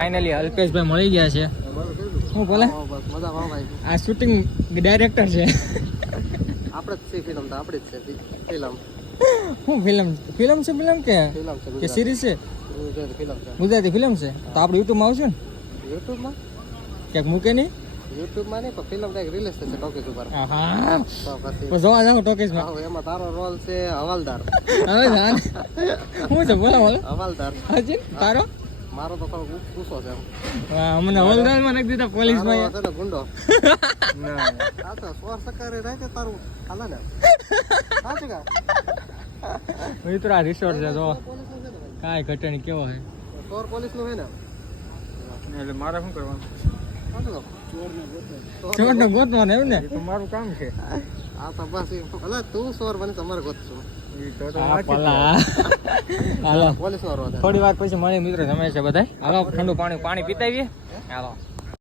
Finally અલ્પેશભાઈ મળી ગયા છે. હું બોલે આ શૂટિંગ ડાયરેક્ટર છે. આપણે જ છે ફિલ્મ તો આપણે જ છે ફિલ્મ. શું ફિલ્મ છે કે સિરીઝ છે? ગુજરાતી ફિલ્મ છે તો આપણે યુટ્યુબમાં આવશે ને? યુટ્યુબમાં ક્યાંક મૂકે નહીં? યુટ્યુબમાં નહીં પણ ફિલ્મ ડાયરેક્ટ રિલીઝ થશે ટોકીઝ ઉપર. હા તો પછી જોવા જાવ ટોકીઝમાં. એમાં તારો રોલ છે હવાલદાર. હવે જાણ શું છે બોલો હવાલદાર. હાજી તારો મારો તો થોડો ગુસ્સો છે. અમને હવાલદારમાં નાખી દીધા પોલીસમાં. છે ને ગુંડો. આ તો સ્વર સકારે રાખે તારું હાલે ને. સાચું કા મિત્રો આ રિસોર્ટ છે જો કાંઈ ઘટે નહીં કેવો છે. ચોર પોલીસ નું હોય ને એટલે મારે શું કરવાનું? ચોર ચોરને ગોતવાનો એમ ને? તો મારું કામ છે. આ તો બસ ભલે તું ચોર બને તમારે ગોતશું. હાલો પોલીસ નો રોલ થોડી વાર પછી મારી મિત્રો જમે છે બધા. હાલો ઠંડુ પાણી પીતા આવીએ. હાલો